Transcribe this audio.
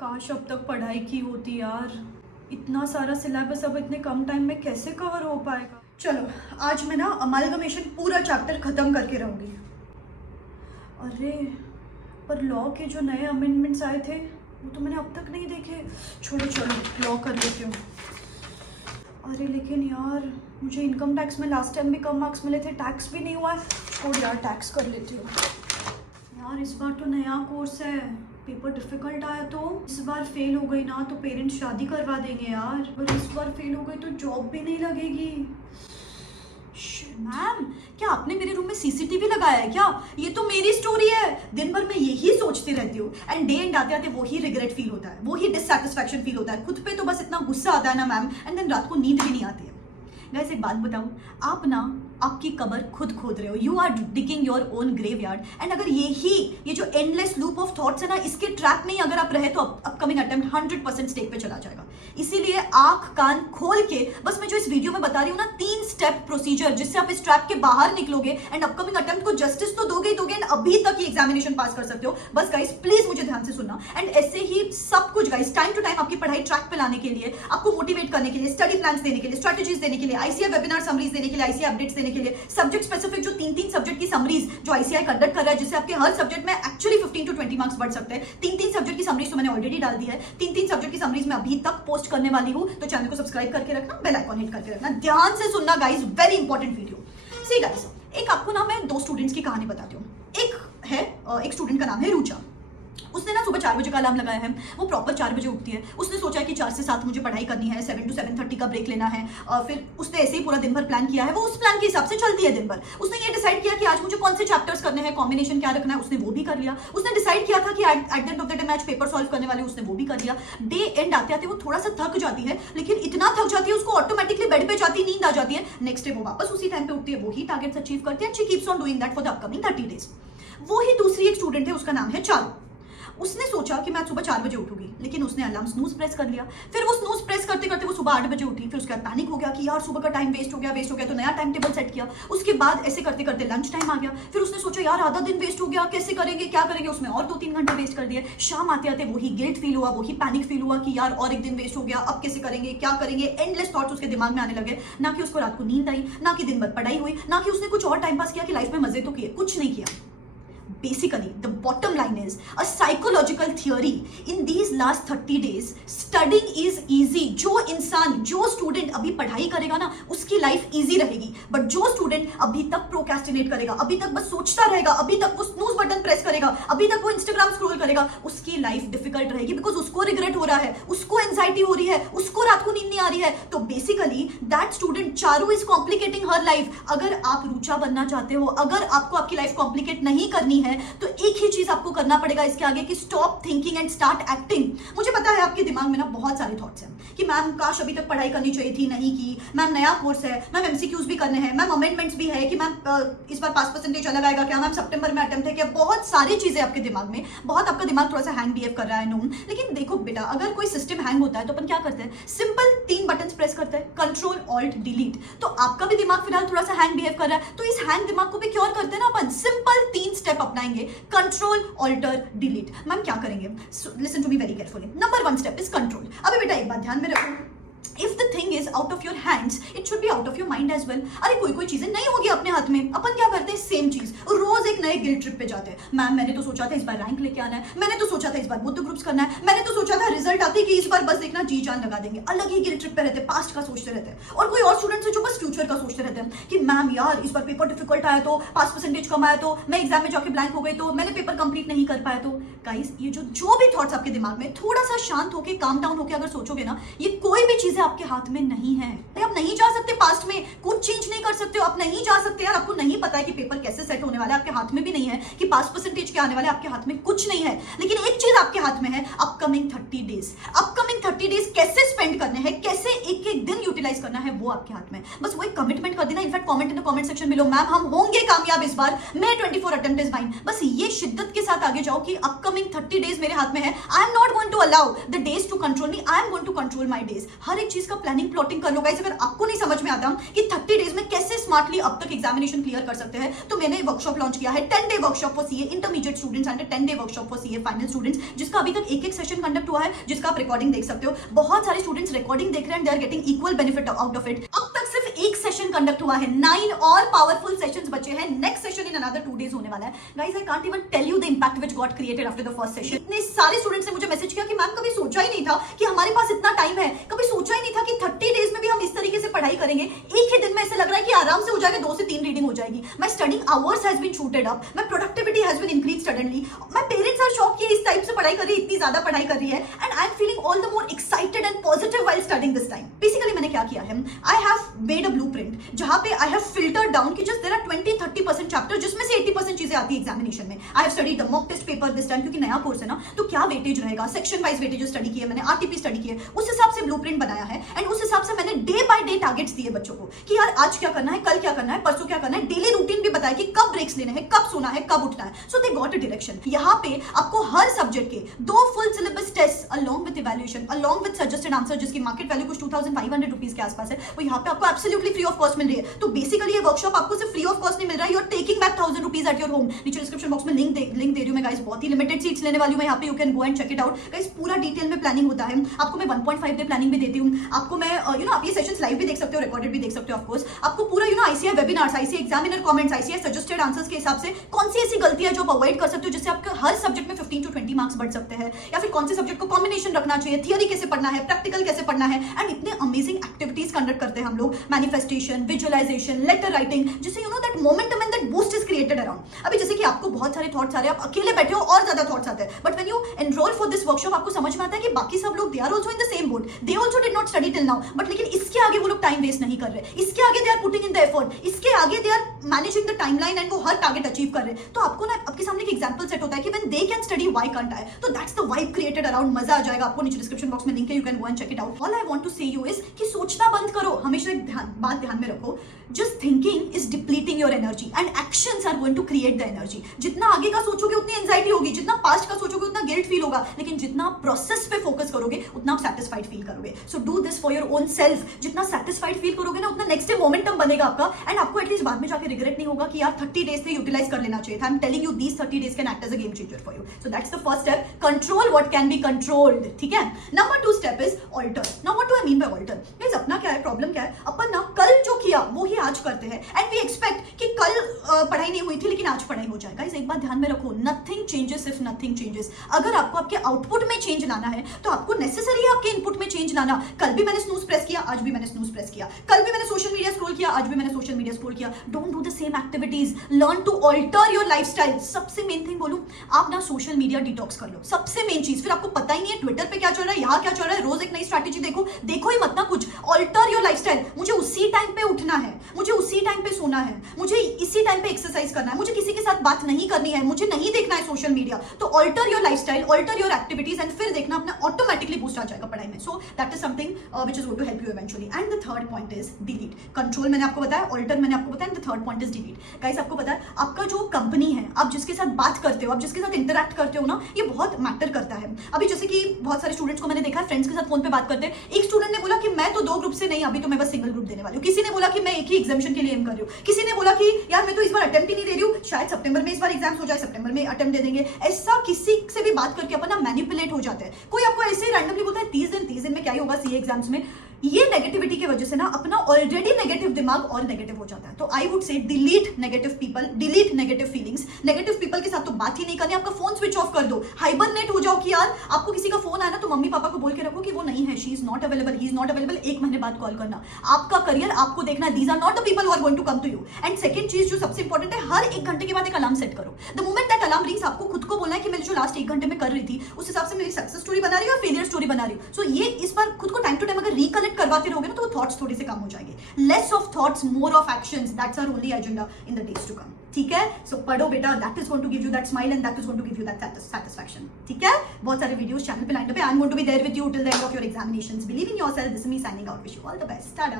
काश अब तक पढ़ाई की होती यार। इतना सारा सिलेबस अब इतने कम टाइम में कैसे कवर हो पाएगा। चलो आज मैं ना अमालगमेशन पूरा चैप्टर खत्म करके रहूंगी। अरे पर लॉ के जो नए अमेंडमेंट्स आए थे वो तो मैंने अब तक नहीं देखे। छोड़ो चलो लॉ कर लेती हूँ। अरे लेकिन यार मुझे इनकम टैक्स में लास्ट टाइम भी कम मार्क्स मिले थे, टैक्स भी नहीं हुआ है। छोड़ यार टैक्स कर लेती हूँ। यार इस बार तो नया कोर्स है, पेपर डिफिकल्ट आया तो इस बार फेल हो गई ना तो पेरेंट्स शादी करवा देंगे यार, और इस बार फेल हो गई तो जॉब भी नहीं लगेगी। मैम क्या आपने मेरे रूम में सीसीटीवी लगाया है क्या? ये तो मेरी स्टोरी है। दिन भर मैं यही सोचती रहती हूँ एंड डे एंड आते आते वही रिग्रेट फील होता है, वही डिससैटिस्फैक्शन फील होता है खुद पे। तो बस इतना गुस्सा आता है ना मैम, एंड देन रात को नींद भी नहीं आती है। गाइस एक बात बताऊं, आप ना आपकी कबर खुद खोद रहे हो। You are digging your own graveyard. And अगर ये जो एंडलेस लूप ऑफ थॉट्स है ना, इसके ट्रैप में ही अगर आप रहे तो अपकमिंग अटेम्प्ट 100% स्टेक पे चला जाएगा। इसीलिए आंख कान खोल के बस मैं जो इस वीडियो में बता रही हूँ ना, 3 स्टेप प्रोसीजर जिससे आप इस ट्रैप के बाहर निकलोगे एंड अपकमिंग अटेम्प्ट को जस्टिस तो दोगे ही दोगे एंड अभी तक ये एग्जामिनेशन पास कर सकते हो। बस गाइस प्लीज मुझे ध्यान से सुनना। एंड ऐसे ही सब कुछ गाइस टाइम टू टाइम आपकी पढ़ाई ट्रैक पे लाने के लिए, आपको मोटिवेट करने के लिए, स्टडी प्लान्स देने के लिए, स्ट्रेटेजीज देने के लिए, आईसीआई वेबिनार समरीज देने के लिए, आईसीआई अपडेट्स देने के लिए, सब्जेक्ट स्पेसिफिक जो 3 सब्जेक्ट की समरीज जो आईसीआई कंडक्ट कर रहा है, जिससे आपके हर सब्जेक्ट में एक्चुअली 15 to 20 मार्क्स बढ़ सकते हैं। 3 सब्जेक्ट की समरीज तो मैंने ऑलरेडी डाल दी है। 3 सब्जेक्ट की समरीज मैं अभी तक पोस्ट करने वाली हूं, तो चैनल को सब्सक्राइब करके रखना, बेल आइकॉन हिट करके रखना। ध्यान से सुनना guys, very important video. See guys, एक आपको ना मैं 2 स्टूडेंट्स की कहानी बताती हूँ। एक स्टूडेंट का नाम है रुचा। उसने ना सुबह 4 बजे का अलार्म लगाया है। वो प्रॉपर 4 बजे उठती है। उसने सोचा कि 4 से 7 मुझे पढ़ाई करनी है, 7 to 7:30 का ब्रेक लेना है। और फिर उसने ऐसे ही पूरा दिन भर प्लान किया है। वो उस प्लान के हिसाब से चलती है दिन भर। उसने ये डिसाइड किया कि आज मुझे कौन से चैप्टर्स करने हैं, कॉम्बिनेशन क्या रखना है, उसने वो भी कर लिया। उसने डिसाइड किया था कि at the end of the day match paper solve करने वाले, उसने वो भी कर लिया। डे एंड आते आते वो थोड़ा सा थक जाती है, लेकिन इतना थक जाती है उसको ऑटोमेटिकली बेड पे जाती नींद आ जाती है। नेक्स्ट डे वो वापस उसी टाइम पे उठती है, वही टारगेट्स अचीव करती है। She keeps on doing that for the upcoming 30 days. वो ही दूसरी एक स्टूडेंट है, उसका नाम है चारू। उसने सोचा कि मैं सुबह 4 बजे उठूंगी, लेकिन उसने अलार्म स्नूज प्रेस कर लिया। फिर वो स्नूज प्रेस करते करते वो सुबह 8 बजे उठी। फिर उसके बाद पैनिक हो गया कि यार सुबह का टाइम वेस्ट हो गया, तो नया टाइम टेबल सेट किया। उसके बाद ऐसे करते करते लंच टाइम आ गया। फिर उसने सोचा यार आधा दिन वेस्ट हो गया, कैसे करेंगे, क्या करेंगे। उसमें और 2-3 घंटे वेस्ट कर दिए। शाम आते आते वही गिल्ट फील हुआ, वही पैनिक फील हुआ कि यार और एक दिन वेस्ट हो गया, अब कैसे करेंगे, क्या करेंगे। एंडलेस थॉट्स उसके दिमाग में आने लगे। ना कि उसको रात को नींद आई, ना कि दिन भर पढ़ाई हुई, ना कि उसने कुछ और टाइम पास किया कि लाइफ में मजे तो किए, कुछ नहीं किया। Basically, the bottom line is a psychological theory. In these last 30 days, studying is easy. जो स्टूडेंट अभी पढ़ाई करेगा ना, उसकी लाइफ इजी रहेगी। बट जो स्टूडेंट अभी तक प्रोक्रेस्टिनेट करेगा, अभी तक बस सोचता रहेगा, अभी तक वो स्नूज बटन प्रेस करेगा, अभी तक वो इंस्टाग्राम स्क्रॉल करेगा, उसकी लाइफ डिफिकल्ट रहेगी। बिकॉज उसको रिग्रेट हो रहा है, उसको एंजाइटी हो रही है, उसको रात को नींद नहीं आ रही है। तो basically that student Charu is complicating her life. अगर आप रुचा बनना चाहते हो, अगर आपको आपकी लाइफ कॉम्प्लिकेट नहीं करनी है, तो एक ही चीज आपको करना पड़ेगा इसके आगे कि stop thinking and start acting. मुझे पता है आपके दिमाग में ना बहुत सारे थॉट्स हैं कि मैम काश अभी तक पढ़ाई करनी चाहिए थी, नहीं की। मैम नया कोर्स है, मैम एमसीक्यूज भी करने हैं, मैम अमेंडमेंट्स भी है कि मैम इस बार पास परसेंटेज अलग आएगा क्या, मैम सितंबर में अटेम्प्ट है क्या। बहुत सारी चीजें आपके दिमाग में, बहुत आपका दिमाग थोड़ा सा हैंग बिहेव कर रहा है नोन। लेकिन देखो बेटा, अगर कोई सिस्टम हैंग होता है तो अपन क्या करते हैं, सिंपल 3 बटन प्रेस करते हैं, कंट्रोल ऑल्ट डिलीट। तो आपका भी दिमाग फिलहाल थोड़ा सा हैंग बिहेव कर रहा है, तो इस हैंग दिमाग को भी क्योर करते हैं ना अपन, सिंपल 3 स्टेप अपनाएंगे, कंट्रोल ऑल्टर डिलीट। मैम क्या करेंगे, listen to me very carefully. Number 1 step is control. अभी बेटा एक बात ध्यान में रखो, if the thing is out of your hands, it should be out of your mind as well. अरे कोई चीजें नहीं होगी अपने हाथ में, अपन क्या करते हैं, सेम चीज रोज एक नए गिल्ट ट्रिप पे जाते हैं। मैम मैंने तो सोचा था इस बार रैंक लेके आना है, मैंने तो सोचा था इस बार बुद्ध ग्रुप्स करना है, मैंने तो सोचा था रिजल्ट आते कि इस बार बस देखना जी जान लगा देंगे। अलग ही गिल्ट ट्रिप पे रहते हैं, पास्ट का सोचते रहते हैं। और कोई और स्टूडेंट्स है जो बस फ्यूचर का सोचते रहते हैं कि मैम यार इस बार पेपर डिफिकल्ट आया तो, पास परसेंटेज कम आया तो, मैं एग्जाम में जाके ब्लैंक हो गई तो, मैंने पेपर कंप्लीट नहीं कर पाया तो। गाइस ये जो भी थॉट्स आपके दिमाग में, थोड़ा सा शांत होकर काम डाउन होकर अगर सोचोगे ना, ये कोई भी चीजें आपके हाथ में नहीं है। आप नहीं जा सकते पास्ट में, कुछ चेंज नहीं कर सकते हो, आप नहीं जा सकते यार। आपको नहीं पता है कि पेपर कैसे सेट होने वाला है, आपके हाथ में भी नहीं है कि पास परसेंटेज क्या आने वाला है, आपके हाथ में कुछ नहीं है। लेकिन एक चीज आपके हाथ में है, अपकमिंग 30 डेज। अपकमिंग 30 डेज कैसे स्पेंड करने हैं, कैसे एक एक दिन यूटिलाइज करना है, वो आपके हाथ में। बस वो एक कमिटमेंट कर देना। In fact comment in the comment section में लो, मैम हम होंगे कामयाब इस बार, मैं 24 अटेम्प्ट इज माइन। बस ये शिद्दत के साथ आगे जाओ कि अपकमिंग 30 डेज मेरे हाथ में है। I am not going to allow the days to control me, I am going to control my days. हर एक चीज का प्लानिंग प्लॉटिंग कर लो गाइस। अगर आपको नहीं समझ में आता कि 30 डेज में कैसे स्मार्टली अब तक एग्जामिनेशन क्लियर कर सकते हैं, तो मैंने वर्कशॉप लॉन्च किया है, 10 day workshop for CA intermediate students and 10 day workshop for CA final students, जिसका अभी तक एक सेशन कंडक्ट हुआ है, जिसका आप रिकॉर्डिंग देख सकते हो। बहुत सारे स्टूडेंट्स रिकॉर्डिंग देख रहे हैं, they are getting equal benefit out of it. अब तक सिर्फ एक सेशन कंडक्ट हुआ है, 9 और पावरफुल सेशंस बचे हैं। Next session in another 2 days होने वाला है guys. I can't even tell you the impact which got created after the first session. इतने सारे स्टूडेंट्स ने मुझे मैसेज किया कि मैम कभी सोचा ही नहीं था कि हमारे पास इतना टाइम है, कभी सोचा ही नहीं था कि 30 डेज में भी हम इस तरीके से पढ़ाई करेंगे। एक ही दिन में ऐसे लग रहा है कि आराम से हो जाएगा, 2 से 3 रीडिंग हो जाएगी। My studying hours has been shooted up, my productivity has been increased suddenly. My parents are shocked कि इस टाइम से पढ़ाई कर रही है, इतनी ज्यादा पढ़ाई कर रही है, and I am feeling all the more excited and positive while studying this time. Basically मैंने क्या किया है, I have made a blueprint जहां पे आई हैव फिल्टर्ड डाउन कि जस्ट देयर आर 20-30% चैप्टर जिसमें से 80% चीजें आती है एग्जामिनेशन में। I have studied the mock test paper this time, क्योंकि नया कोर्स है ना, तो क्या वेटेज रहेगा, सेक्शन वाइज वेटेज स्टडी की है मैंने, आरटीपी स्टडी की है, उस हिसाब से ब्लूप्रिंट बनाया है। एंड उस हिसाब से मैंने डे बाय डे टारगेट्स दिए बच्चों को कि यार आज क्या करना है, कल क्या करना है, परसों क्या करना है, डेली रूटीन भी बताया कि कब ब्रेक्स लेने हैं, कब सोना है, कब उठना है। So they got a direction. यहाँ पे आपको हर सब्जेक्ट के 2 full syllabus test along with evaluation, along with suggested answer, जिसकी मार्केट वैल्यू कुछ 2500 रुपीज के आसपास है, वो यहाँ पे आपको एब्सोल्युटली फ्री ऑफ कॉस्ट मिल रही है। तो बेसिकली ये वर्कशॉप आपको सिर्फ फ्री ऑफ कॉस्ट नहीं मिल रहा है, you are taking back 1000 rupees at your home. नीचे डिस्क्रिप्शन बॉक्स में लिंक दे रही हूँ मैं गाइस, बहुत ही लिमिटेड सीट्स लेने वाली हूँ मैं यहाँ पे, you can go and check it out guys. पूरा डिटेल में प्लानिंग होता है, आपको मैं 1.5 डे प्लानिंग भी देती हूँ, आपको मैं आप ये सेशंस लाइव भी देख सकते हो, रिकॉर्डेड भी देख सकते हो ऑफ कोर्स। आपको पूरा ICI webinars, ICI examiner comments, ICI suggested answers के हिसाब से कौन सी ऐसी गलतियां जो आप अवॉइड कर सकते हो, जिससे आपके हर सब्जेक्ट में 15 to 20 मार्क्स बढ़ सकते हैं, या फिर कौन से सब्जेक्ट को कॉम्बिनेशन रखना चाहिए, थियरी कैसे पढ़ना है, प्रैक्टिकल कैसे पढ़ना है। एंड इतने अमेजिंग एक्टिविटीज कंडक्ट करते हैं हम लोग, मैनिफेस्टेशन, विजुअलाइजेशन, लेटर राइटिंग, जिससे that momentum and that boost is created around. अभी जैसे कि आपको बहुत सारे थॉट्स आ रहे हैं, आप अकेले बैठे हो और ज्यादा थॉट्स आते हैं, but when you enroll for this workshop आपको समझ में आता है कि बाकी सब लोग they are also in the same boat, they also did not study till now, but लेकिन इसके आगे वो लोग टाइम वेस्ट नहीं कर रहे, इसके आगे they are putting in the effort, इसके आगे they are managing the timeline and वो हर टारगेट अचीव कर रहे हैं। तो आपको ना आपके सामने एक एग्जांपल सेट होता है कि when they can study why can't I. तो that's the vibe created around. मजा आ जाएगा आपको, नीचे डिस्क्रिप्शन बॉक्स में लिंक है, you can go and check it out. All I want to say you is कि सोचना बंद करो। हमेशा एक बात ध्यान में रखो, just thinking is depleting your energy and actions are going to create the energy. जितना आगे का सोचोगे उतनी एंजाइटी होगी, जितना पास्ट का सोचोगे उतना गिल्ट फील होगा, लेकिन जितना प्रोसेस पे फोकस करोगे उतना आप सेटिस्फाइड फील करोगे। So do this for your own self. जितना सेटिस्फाइड फील करोगे ना, उतना नेक्स्ट डे मोमेंटम बनेगा आपका, एंड आपको एटलीस्ट बाद में जाके रिग्रेट नहीं होगा कि यार 30 डेज से यूटिलाइज कर लेना चाहिए था। I am telling you these 30 days can act as a game changer for you. So that's the first step, control what can be controlled. ठीक है, number 2 step is alter. Now what do I mean by alter? Guys अपना क्या है, problem क्या है, अपन ना कल जो किया वो ही आज करते हैं, एंड वी एक्सपेक्ट कि कल पढ़ाई नहीं हुई थी लेकिन आज पढ़ाई हो जाए। गाइस एक बात ध्यान में रखो, nothing changes if nothing changes. अगर आपको आपके आउटपुट में चेंज लाना है तो आपको नेसेसरी है आपके इनपुट में चेंज लाना। कल भी मैंने स्नूज प्रेस किया, आज भी मैंने स्नूज प्रेस किया, कल भी मैंने सोशल मीडिया स्क्रॉल किया, आज भी मैंने सोशल मीडिया स्क्रॉल किया। Don't do the same activities, learn to alter your lifestyle. सबसे मेन थिंग बोलूं, आप ना सोशल मीडिया डिटॉक्स कर लो, सबसे मेन चीज। फिर आपको पता ही नहीं है ट्विटर पे क्या चल रहा है, यहाँ क्या चल रहा है, रोज एक नई स्ट्रैटेजी देखो ही मत ना कुछ। Alter your lifestyle. मुझे उसी टाइम पे उठना है, मुझे उसी टाइम पे सोना है, मुझे इसी टाइम पे एक्सरसाइज करना है, मुझे किसी के साथ बात नहीं करनी है, मुझे नहीं देखना है सोशल मीडिया। तो alter your lifestyle, alter your activities, and फिर देखना अपना ऑटोमेटिकली बूस्ट आ जाएगा पढ़ाई में। So that is something which is going to help you eventually. And the third point is delete. Control मैंने आपको बताया, ऑल्टर मैंने आपको बताया, and the third point is delete. Guys आपको पता है आपका जो कंपनी है, आप जिसके साथ बात करते हो, आप जिसके साथ इंटरैक्ट करते हो ना, ये बहुत मैटर करता है। अभी जैसे कि बहुत सारे स्टूडेंट्स को मैंने देखा है फ्रेंड्स के साथ फोन पे बात करते हैं। एक स्टूडेंट ने बोला कि मैं तो 2 ग्रुप से नहीं, अभी तो मैं बस सिंगल ग्रुप देने वाली हूँ। किसी ने बोला कि मैं एक ही एग्जामिशन के लिए एम कर रही हूँ, किसी ने बोला कि यार मैं तो इस बार अटेम्प्ट ही नहीं दे रही हूँ, शायद सितंबर में इस बार एग्जाम्स हो जाए, सितंबर में अटेम्प्ट दे देंगे। ऐसा किसी से भी बात करके अपन ना मैनिपुलेट हो जाते हैं। कोई आपको ऐसे ही रैंडमली बोलता है 30 दिन में क्या ही होगा सीए एग्जाम्स में। ये नेगेटिविटी की वजह से ना अपना ऑलरेडी नेगेटिव दिमाग और नेगेटिव हो जाता है। तो I would say delete negative people, delete negative feelings. Negative people के साथ तो बात ही नहीं करनी, आपका फोन स्विच ऑफ कर दो, हाइबरनेट हो जाओ कि यार आपको किसी का फोन आया ना तो मम्मी पापा को बोल के रखो कि वो नहीं है, she is not available, he is not available. 1 महीने बाद कॉल करना। आपका करियर आपको देखना है, these are not the people who are going to come to you. And second चीज जो सबसे इंपॉर्टेंट है, हर 1 घंटे के बाद एक अलार्म सेट करो। The moment that alarm rings, आपको खुद को बोलना है कि मैं जो लास्ट 1 घंटे में कर रही थी उस हिसाब से मेरी सक्सेस स्टोरी बना रही हूँ और फेलियर स्टोरी बना रही हूँ। सो ये इस बार खुद को टाइम टू टाइम अगर रिकलेक्ट करवाते रहोगे ना तो थॉट्स थोड़े से कम हो जाएंगे। Less of thoughts, more of actions, that's our only agenda in the days to come. ठीक है, सो पढ़ो बेटा, that is going to give you that smile and that is going to give you that satisfaction. ठीक है, बहुत सारे videos channel पे line पे, I am going to be there with you till the end of your examinations. Believe in yourself. This is me signing out. Wish you all the best. Tata.